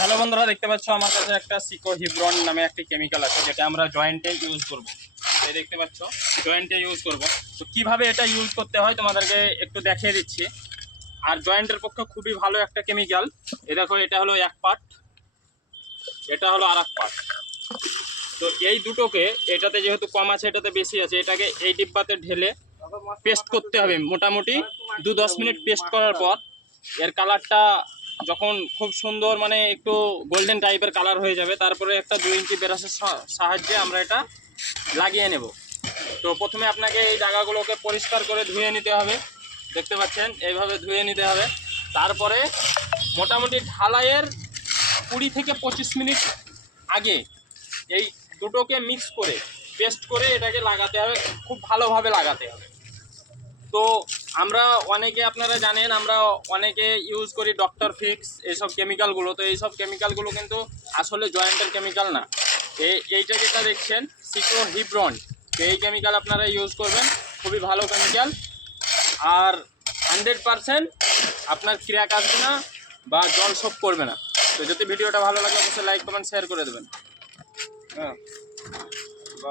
Hello বন্ধুরা, দেখতে পাচ্ছ আমার কাছে একটা সিকোহিব্রন নামে একটি কেমিক্যাল আছে, যেটা আমরা জয়েন্টে ইউজ করব। এই দেখতে পাচ্ছ জয়েন্টে ইউজ করব। তো কিভাবে এটা ইউজ করতে হয় তোমাদেরকে একটু দেখিয়ে দিচ্ছি। আর জয়েন্টের পক্ষে খুবই ভালো একটা কেমিক্যাল। এই দেখো, এটা হলো এক পার্ট, এটা হলো আর এক পার্ট। তো এই দুটোকে, এটাতে যেহেতু কম আছে এটাতে বেশি আছে, এটাকে এই ডিব্বাতে ঢেলে পেস্ট করতে হবে। মোটামুটি 2-10 মিনিট পেস্ট করার পর এর কালারটা যখন খুব সুন্দর, মানে একটু গোল্ডেন টাইপের কালার হয়ে যাবে, তারপরে একটা 2 ইঞ্চি ব্রাশের সাহায্যে আমরা এটা লাগিয়ে নেব। তো প্রথমে আপনাকে এই জায়গাগুলোকে পরিষ্কার করে ধুয়ে নিতে হবে। দেখতে পাচ্ছেন এইভাবে ধুয়ে নিতে হবে। তারপরে মোটামুটি ঢালাইয়ের 20 থেকে 25 মিনিট আগে এই দুটোকে মিক্স করে পেস্ট করে এটাকে লাগাতে হবে, খুব ভালোভাবে লাগাতে হবে। তো আমরা অনেকে, আপনারা জানেন, আমরা অনেকে ইউজ করি ডক্টর ফিক্স এইসব কেমিক্যালগুলো। তো এইসব কেমিক্যালগুলো কিন্তু আসলে জয়েন্টের কেমিক্যাল না। এইটা যেটা দেখছেন সিকোহিব্রন, এই কেমিক্যাল আপনারা ইউজ করবেন, খুবই ভালো কেমিক্যাল। আর 100% আপনার ক্র্যাক আসবে না বা জল শোপ করবে না। তো যদি ভিডিওটা ভালো লাগে অবশ্যই লাইক কমেন্ট শেয়ার করে দেবেন। হ্যাঁ।